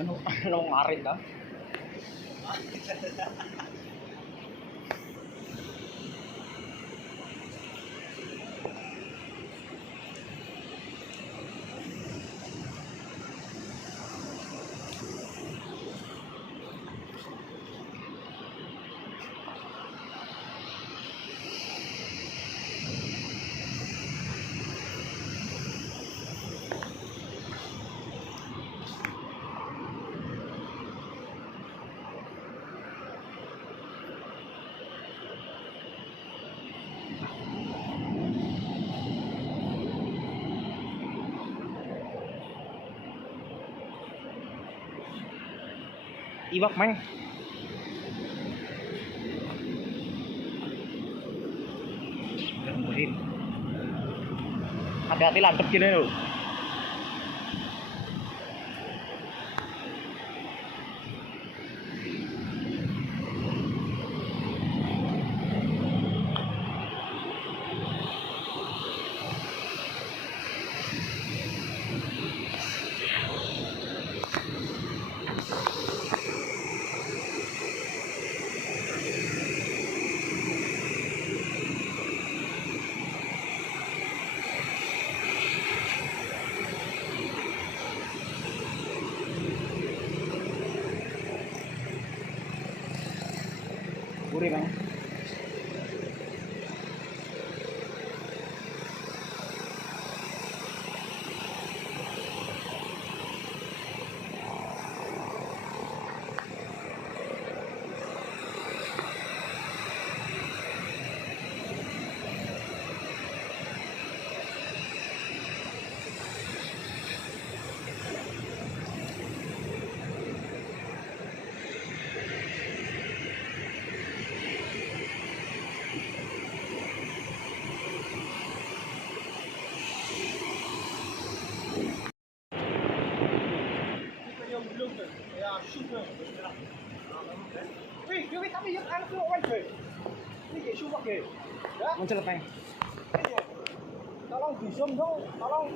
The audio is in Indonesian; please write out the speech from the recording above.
Ano ngarit ka? Iwak mang. Hati-hati landep gini loh. Gurih bang. Wih, tapi yang anak lu awan deh. Ini kayak sumpah deh. Ya, Muncul bang. tolong di zoom dong, tolong.